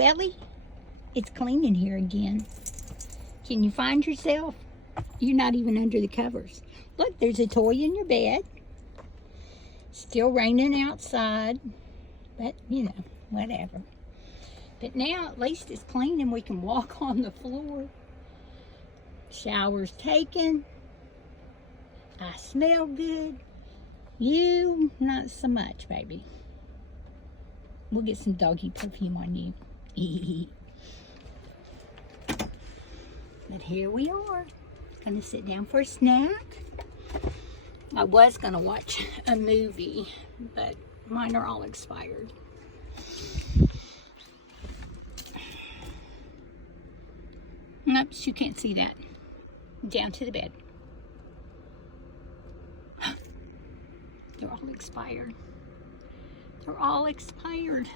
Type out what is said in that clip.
Ellie. It's clean in here again. Can you find yourself? You're not even under the covers. Look, there's a toy in your bed. Still raining outside, but you know, whatever. But now at least it's clean and we can walk on the floor. Shower's taken. I smell good. You, not so much, baby. We'll get some doggy perfume on you. But here we are. Gonna sit down for a snack. I was gonna watch a movie, but mine are all expired. Nope, you can't see that. Down to the bed. They're all expired. They're all expired.